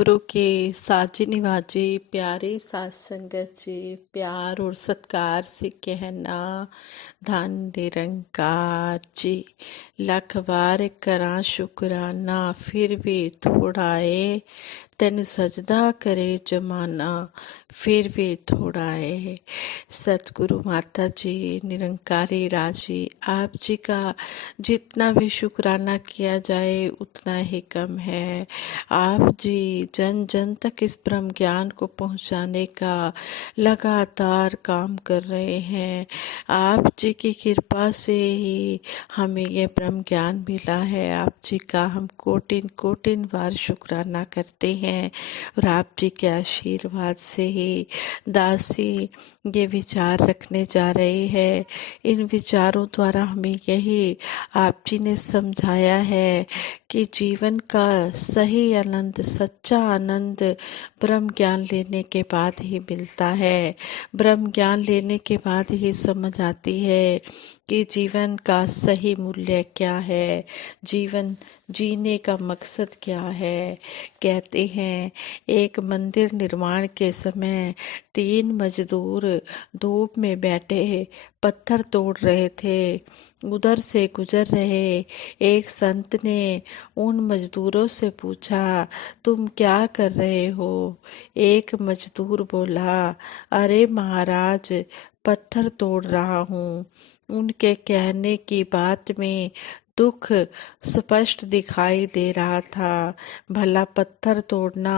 सतगुरु के साजी निवाजी प्यारी सात संगत जी, प्यार और सत्कार से कहना धन निरंकार जी। लख वार करा शुकराना फिर भी थोड़ा है, तेन सजदा करे जमाना फिर भी थोड़ा है। सतगुरु माता जी, निरंकारी राजी, आप जी का जितना भी शुक्राना किया जाए उतना ही कम है। आप जी जन जन तक इस ब्रह्म ज्ञान को पहुंचाने का लगातार काम कर रहे हैं। आप जी की कृपा से ही हमें ये ब्रह्म ज्ञान मिला है। आप जी का हम कोटिन कोटिन बार शुक्राना करते हैं और आप जी के आशीर्वाद से ही दासी ये विचार रखने जा रही है। इन विचारों द्वारा हमें यही आप जी ने समझाया है कि जीवन का सही आनंद, सच्चा आनंद ब्रह्म ज्ञान लेने के बाद ही मिलता है। ब्रह्म ज्ञान लेने के बाद ही समझ आती है कि जीवन का सही मूल्य क्या है, जीवन जीने का मकसद क्या है। कहते हैं एक मंदिर निर्माण के समय 3 मजदूर धूप में बैठे पत्थर तोड़ रहे थे। उधर से गुजर रहे एक संत ने उन मजदूरों से पूछा, तुम क्या कर रहे हो? एक मजदूर बोला, अरे महाराज, पत्थर तोड़ रहा हूँ। उनके कहने की बात में दुख स्पष्ट दिखाई दे रहा था। भला पत्थर तोड़ना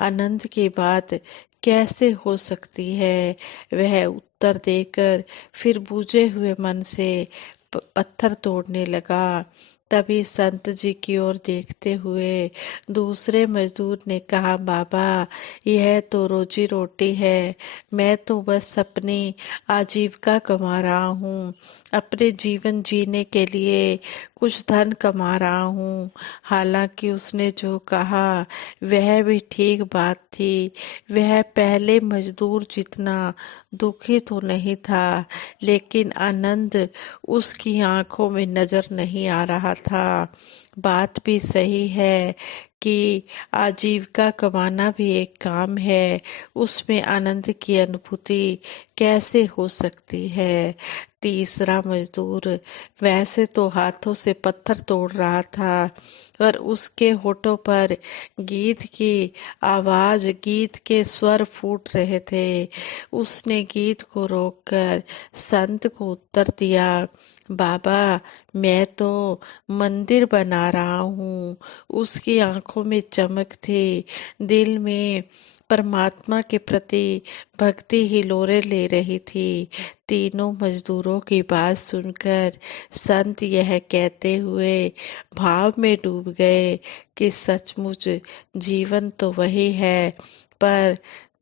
आनंद की बात कैसे हो सकती है? वह उत्तर देकर फिर बुझे हुए मन से पत्थर तोड़ने लगा। तभी संत जी की ओर देखते हुए दूसरे मजदूर ने कहा, बाबा, यह तो रोजी रोटी है, मैं तो बस अपनी आजीविका कमा रहा हूँ, अपने जीवन जीने के लिए कुछ धन कमा रहा हूँ। हालांकि उसने जो कहा वह भी ठीक बात थी। वह पहले मजदूर जितना दुखी तो नहीं था, लेकिन आनंद उसकी आंखों में नजर नहीं आ रहा था। बात भी सही है कि आजीविका कमाना भी एक काम है, उसमें आनंद की अनुभूति कैसे हो सकती है? तीसरा मजदूर वैसे तो हाथों से पत्थर तोड़ रहा था, पर उसके होठों पर गीत की आवाज, गीत के स्वर फूट रहे थे। उसने गीत को रोककर संत को उत्तर दिया, बाबा, मैं तो मंदिर बना रहा हूँ। उसकी आंखों में चमक थी, दिल में परमात्मा के प्रति भक्ति हिलोरे ले रही थी। तीनों मजदूरों की बात सुनकर संत यह कहते हुए भाव में डूब गए कि सचमुच जीवन तो वही है, पर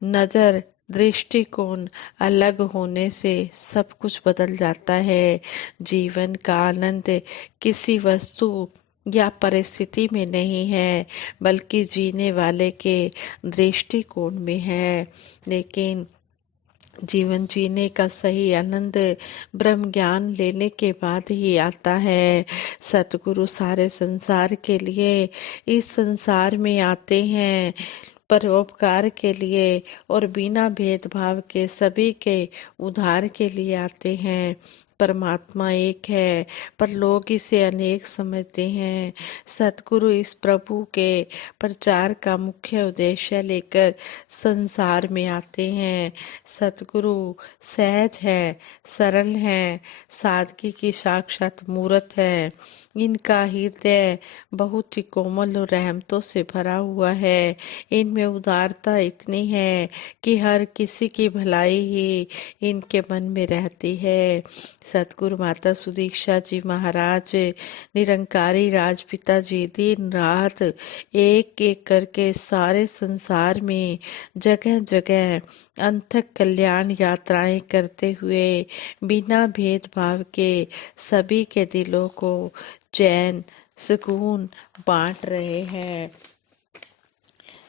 नजर, दृष्टिकोण अलग होने से सब कुछ बदल जाता है। जीवन का आनंद किसी वस्तु या परिस्थिति में नहीं है, बल्कि जीने वाले के दृष्टिकोण में है। लेकिन जीवन जीने का सही आनंद ब्रह्म ज्ञान लेने के बाद ही आता है। सतगुरु सारे संसार के लिए इस संसार में आते हैं, परोपकार के लिए और बिना भेदभाव के सभी के उद्धार के लिए आते हैं। परमात्मा एक है, पर लोग इसे अनेक समझते हैं। सतगुरु इस प्रभु के प्रचार का मुख्य उद्देश्य लेकर संसार में आते हैं। सतगुरु सहज है, सरल है, सादगी की साक्षात मूर्त है। इनका हृदय बहुत ही कोमल और रहमतों से भरा हुआ है। इनमें उदारता इतनी है कि हर किसी की भलाई ही इनके मन में रहती है। सतगुरु माता सुदीक्षा जी महाराज, निरंकारी राजपिता जी दिन रात एक एक करके सारे संसार में जगह जगह अंतक कल्याण यात्राएं करते हुए बिना भेदभाव के सभी के दिलों को चैन, सुकून बांट रहे हैं।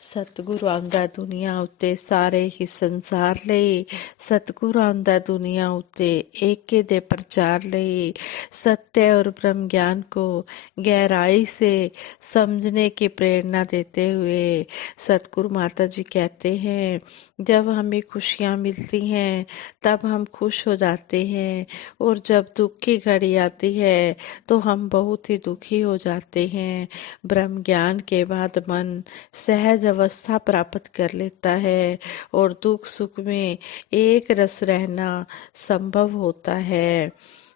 सतगुरु आंदा दुनिया उत्ते सारे ही संसार ਲਈ सतगुरु आंदा दुनिया उत्ते एके दे प्रचार ਲਈ सत्य और ब्रह्म ज्ञान को गहराई से समझने की प्रेरणा देते हुए सतगुरु माता जी कहते हैं, जब हमें खुशियाँ मिलती हैं तब हम खुश हो जाते हैं, और जब दुख की घड़ी आती है तो हम बहुत ही दुखी हो जाते हैं। ब्रह्म ज्ञान के बाद मन सहज अवस्था प्राप्त कर लेता है और दुख सुख में एक रस रहना संभव होता है।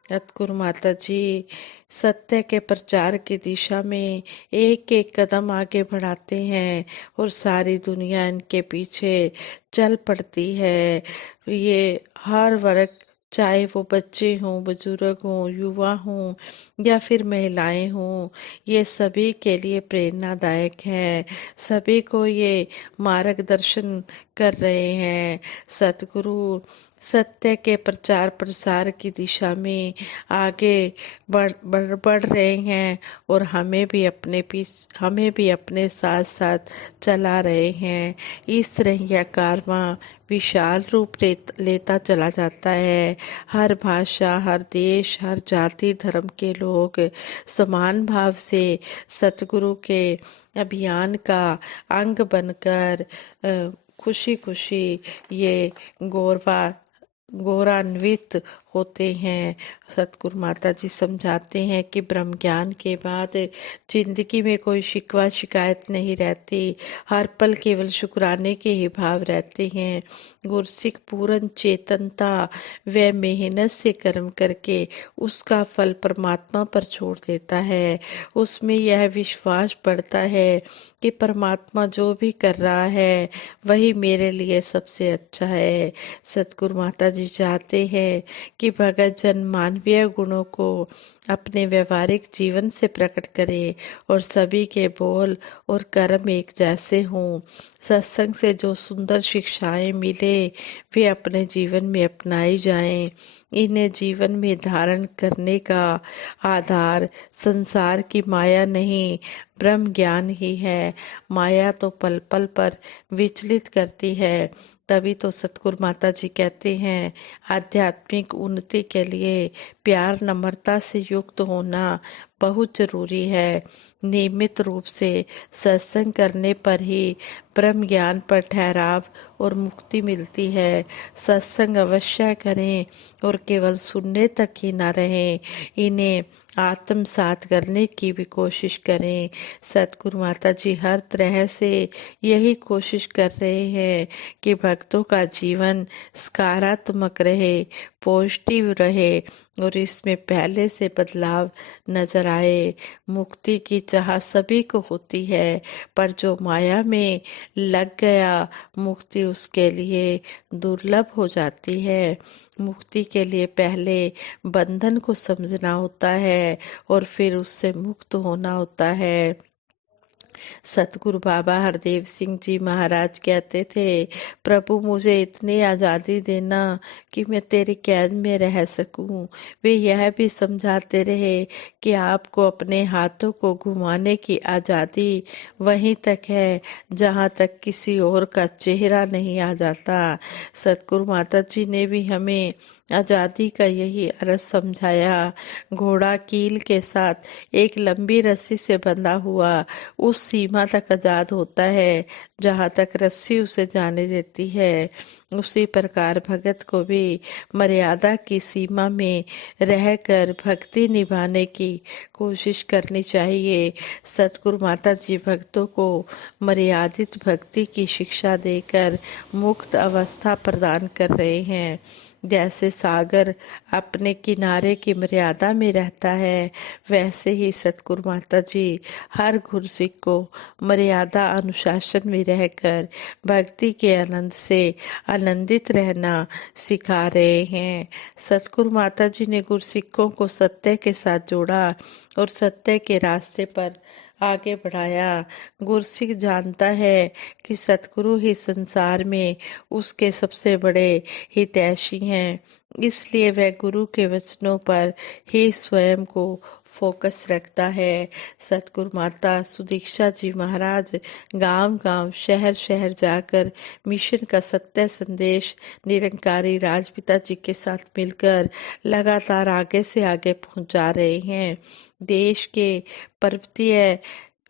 सतगुरु माता जी सत्य के प्रचार की दिशा में एक एक कदम आगे बढ़ाते हैं और सारी दुनिया इनके पीछे चल पड़ती है। ये हर वर्ग, चाहे वो बच्चे हों, बुजुर्ग हों, युवा हों या फिर महिलाएं हों, ये सभी के लिए प्रेरणादायक है। सभी को ये मार्गदर्शन कर रहे हैं। सतगुरु सत्य के प्रचार प्रसार की दिशा में आगे बढ़ रहे हैं और हमें भी अपने साथ साथ चला रहे हैं। इस तरह यह कारवां विशाल रूप लेता चला जाता है। हर भाषा, हर देश, हर जाति धर्म के लोग समान भाव से सतगुरु के अभियान का अंग बनकर खुशी खुशी ये गौरवान्वित होते हैं। सतगुरु माता जी समझाते हैं कि ब्रह्म ज्ञान के बाद जिंदगी में कोई शिकवा शिकायत नहीं रहती, हर पल केवल शुक्राने के ही भाव रहते हैं। गुरसिख पूर्ण चेतनता व मेहनत से कर्म करके उसका फल परमात्मा पर छोड़ देता है। उसमें यह विश्वास बढ़ता है कि परमात्मा जो भी कर रहा है वही मेरे लिए सबसे अच्छा है। सतगुरु माता जी चाहते हैं कि भगत जन मानवीय गुणों को अपने व्यवहारिक जीवन से प्रकट करे और सभी के बोल और कर्म एक जैसे हों। सत्संग से जो सुंदर शिक्षाएं मिले वे अपने जीवन में अपनाई जाएं। इन्हें जीवन में धारण करने का आधार संसार की माया नहीं, ब्रह्म ज्ञान ही है। माया तो पल पल पर विचलित करती है। तभी तो सतगुरु माता जी कहते हैं, आध्यात्मिक उन्नति के लिए प्यार नम्रता से युक्त होना बहुत जरूरी है। नियमित रूप से सत्संग करने पर ही ब्रह्म ज्ञान पर ठहराव और मुक्ति मिलती है। सत्संग अवश्य करें और केवल सुनने तक ही न रहें, इन्हें आत्मसात करने की भी कोशिश करें। सतगुरु माता जी हर तरह से यही कोशिश कर रहे हैं कि भक्तों का जीवन सकारात्मक रहे, पॉजिटिव रहे और इसमें पहले से बदलाव नजर आए। मुक्ति की चाह सभी को होती है, पर जो माया में लग गया मुक्ति उसके लिए दुर्लभ हो जाती है। मुक्ति के लिए पहले बंधन को समझना होता है और फिर उससे मुक्त होना होता है। सतगुरु बाबा हरदेव सिंह जी महाराज कहते थे, प्रभु मुझे इतनी आज़ादी देना कि मैं तेरी कैद में रह सकूं। वे यह भी समझाते रहे कि आपको अपने हाथों को घुमाने की आज़ादी वहीं तक है जहां तक किसी और का चेहरा नहीं आ जाता। सतगुरु माता जी ने भी हमें आज़ादी का यही अर्थ समझाया। घोड़ा कील के साथ एक लंबी रस्सी से बंधा हुआ उस सीमा तक आजाद होता है जहाँ तक रस्सी उसे जाने देती है। उसी प्रकार भगत को भी मर्यादा की सीमा में रहकर भक्ति निभाने की कोशिश करनी चाहिए। सतगुरु माता जी भक्तों को मर्यादित भक्ति की शिक्षा देकर मुक्त अवस्था प्रदान कर रहे हैं। जैसे सागर अपने किनारे की मर्यादा में रहता है, वैसे ही सतगुरु माता जी हर गुरसिख को मर्यादा अनुशासन में रहकर भक्ति के आनंद से आनंदित रहना सिखा रहे हैं। सतगुरु माता जी ने गुरसिखों को सत्य के साथ जोड़ा और सत्य के रास्ते पर आगे बढ़ाया। गुरसिख जानता है कि सतगुरु ही संसार में उसके सबसे बड़े हितैषी हैं, इसलिए वह गुरु के वचनों पर ही स्वयं को फोकस रखता है। सतगुरु माता सुदीक्षा जी महाराज गांव-गांव, शहर-शहर जाकर मिशन का सत्य संदेश निरंकारी राजपिता जी के साथ मिलकर लगातार आगे से आगे पहुंचा रहे हैं। देश के पर्वतीय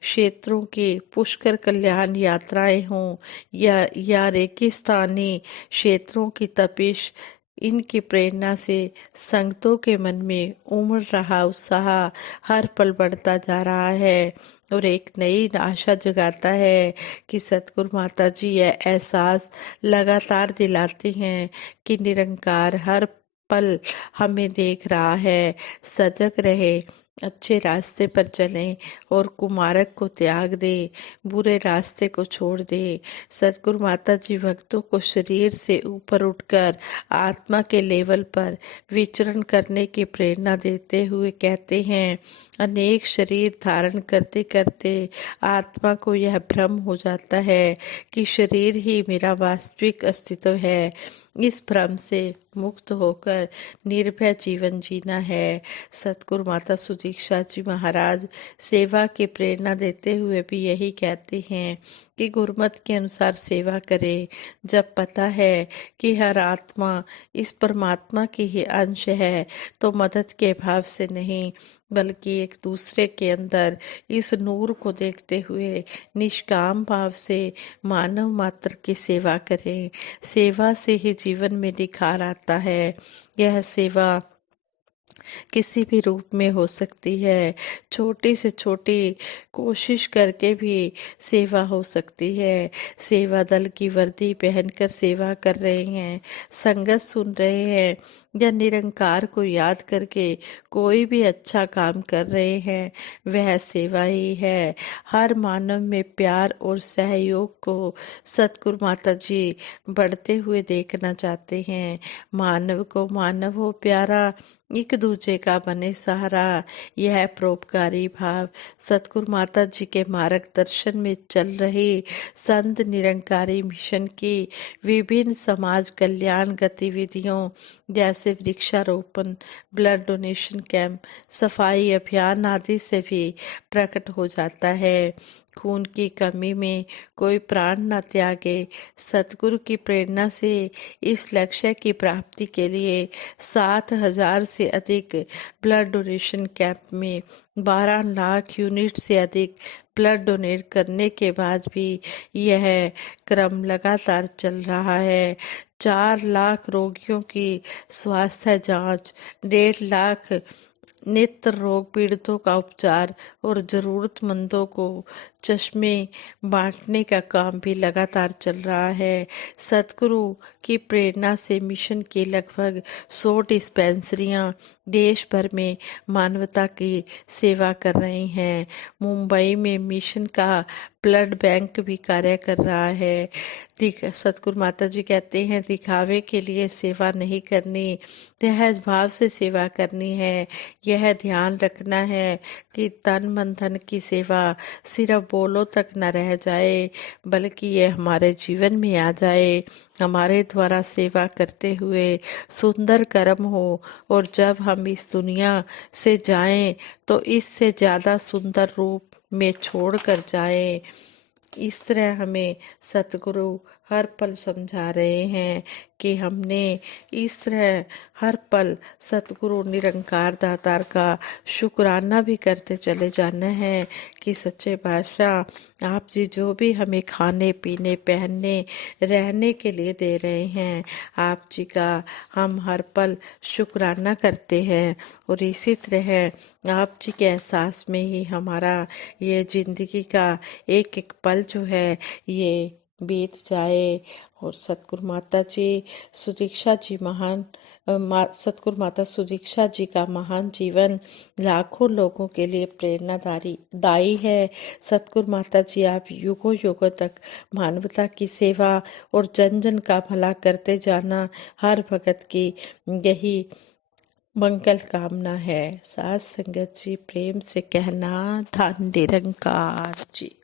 क्षेत्रों की पुष्कर कल्याण यात्राएं हों या रेगिस्तानी क्षेत्रों की तपिश, इनकी प्रेरणा से संगतों के मन में उमड़ रहा उत्साह हर पल बढ़ता जा रहा है और एक नई आशा जगाता है कि सतगुरु माता जी यह एहसास लगातार दिलाती हैं कि निरंकार हर पल हमें देख रहा है। सजग रहे, अच्छे रास्ते पर चलें और कुमार्ग को त्याग दे, बुरे रास्ते को छोड़ दे। सतगुरु माता जी भक्तों को शरीर से ऊपर उठकर आत्मा के लेवल पर विचरण करने की प्रेरणा देते हुए कहते हैं, अनेक शरीर धारण करते करते आत्मा को यह भ्रम हो जाता है कि शरीर ही मेरा वास्तविक अस्तित्व है। इस भ्रम से मुक्त होकर निर्भय जीवन जीना है। सतगुरु माता सुदीक्षा जी महाराज सेवा की प्रेरणा देते हुए भी यही कहते हैं कि गुरमत के अनुसार सेवा करें। जब पता है कि हर आत्मा इस परमात्मा की ही अंश है तो मदद के भाव से नहीं बल्कि एक दूसरे के अंदर इस नूर को देखते हुए निष्काम भाव से मानव मात्र की सेवा करें। सेवा से ही जीवन में निखार आता है। यह सेवा किसी भी रूप में हो सकती है। छोटी से छोटी कोशिश करके भी सेवा हो सकती है। सेवा दल की वर्दी पहनकर सेवा कर रहे हैं, संगत सुन रहे हैं या निरंकार को याद करके कोई भी अच्छा काम कर रहे हैं, वह सेवा ही है। हर मानव में प्यार और सहयोग को सतगुरु माता जी बढ़ते हुए देखना चाहते हैं। मानव को मानव हो प्यारा, एक दूजे का बने सहारा। यह परोपकारी भाव सतगुरु माता जी के मार्गदर्शन में चल रही संत निरंकारी मिशन की विभिन्न समाज कल्याण गतिविधियों जैसे वृक्षारोपण, ब्लड डोनेशन कैंप, सफाई अभियान आदि से भी प्रकट हो जाता है। खून की कमी में कोई प्राण न त्यागे। सतगुरु की प्रेरणा से इस लक्ष्य की प्राप्ति के लिए 7,000 से अधिक ब्लड डोनेशन कैंप में 12 लाख यूनिट से अधिक ब्लड डोनेट करने के बाद भी यह क्रम लगातार चल रहा है। 4 लाख रोगियों की स्वास्थ्य जांच, 1.5 लाख नेत्र रोग पीड़ितों का उपचार और जरूरतमंदों को चश्मे बांटने का काम भी लगातार चल रहा है। सतगुरु की प्रेरणा से मिशन की लगभग 100 डिस्पेंसरियां देश भर में मानवता की सेवा कर रही हैं। मुंबई में मिशन का ब्लड बैंक भी कार्य कर रहा है। सतगुरु माता जी कहते हैं, दिखावे के लिए सेवा नहीं करनी, सहज भाव से सेवा करनी है। यह ध्यान रखना है कि तन मन धन की सेवा सिर्फ बोलो तक न रह जाए बल्कि यह हमारे जीवन में आ जाए। हमारे द्वारा सेवा करते हुए सुंदर कर्म हो और जब हम इस दुनिया से जाएं तो इससे ज्यादा सुंदर रूप में छोड़ कर जाएं। इस तरह हमें सतगुरु हर पल समझा रहे हैं कि हमने इस तरह हर पल सतगुरु निरंकार दातार का शुक्राना भी करते चले जाना है कि सच्चे बादशाह आप जी जो भी हमें खाने पीने पहनने रहने के लिए दे रहे हैं, आप जी का हम हर पल शुक्राना करते हैं और इसी तरह आप जी के एहसास में ही हमारा ये जिंदगी का एक एक पल जो है ये बीत जाए। और सतगुरु माता जी सुदीक्षा जी सतगुरु माता सुदीक्षा जी का महान जीवन लाखों लोगों के लिए दायी है। सतगुरु माता जी आप युगों युगों तक मानवता की सेवा और जन जन का भला करते जाना हर भगत की यही मंगल कामना है। साथ संगत जी प्रेम से कहना, धन निरंकार जी।